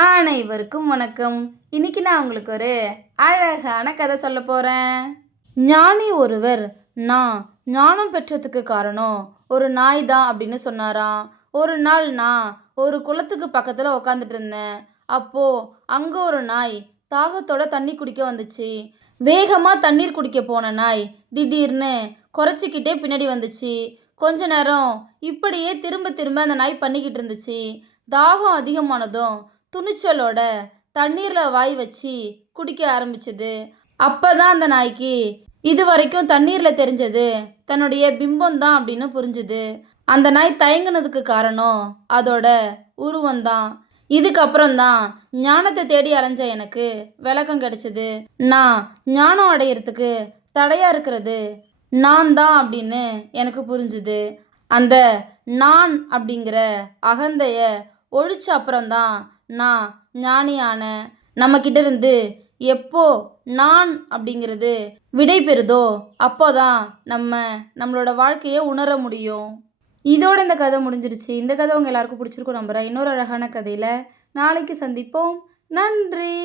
அனைவருக்கும் வணக்கம். இன்னைக்கு நான் உங்களுக்கு ஒரு அழகான கதை சொல்ல போகிறேன் ஞானி ஒருவர் நான் ஞானம் பெற்றதுக்கு காரணம் ஒரு நாய் தான் அப்படின்னு சொன்னாராம். ஒரு நாள் நான் ஒரு குளத்துக்கு பக்கத்தில் உக்காந்துட்டு இருந்தேன். அப்போது அங்கே ஒரு நாய் தாகத்தோட தண்ணி குடிக்க வந்துச்சு. வேகமாக தண்ணீர் குடிக்க போன நாய் திடீர்னு குறைச்சிக்கிட்டே பின்னாடி வந்துச்சு. கொஞ்ச நேரம் இப்படியே திரும்ப திரும்ப அந்த நாய் பண்ணிக்கிட்டு இருந்துச்சு. தாகம் அதிகமானதும் துணிச்சலோட தண்ணீரில் வாய் வச்சு குடிக்க ஆரம்பிச்சது. அப்போ தான் அந்த நாய்க்கு இது வரைக்கும் தண்ணீரில் தெரிஞ்சது. தன்னுடைய பிம்பம் தான் அப்படின்னு புரிஞ்சுது. அந்த நாய் தயங்குனதுக்கு காரணம் அதோட உருவம்தான் இதுக்கப்புறம் தான் ஞானத்தை தேடி அலைஞ்ச எனக்கு விளக்கம் கிடைச்சது. நான் ஞானம் அடையிறதுக்கு தடையாக இருக்கிறது. நான் தான் அப்படின்னு எனக்கு புரிஞ்சுது. அந்த நான் அப்படிங்கிற அகந்தைய ஒழிச்ச அப்புறம்தான் நான் ஞானியான. நம்மக்கிட்ட இருந்து எப்போ நான் அப்படிங்கிறது விடை பெறுதோ அப்போதான் நம்ம நம்மளோட வாழ்க்கையை உணர முடியும். இதோட இந்த கதை முடிஞ்சிருச்சு. இந்த கதை உங்கள் எல்லாருக்கும் பிடிச்சிருக்கும் நம்புகிறேன் இன்னொரு அழகான கதையில் நாளைக்கு சந்திப்போம். நன்றி!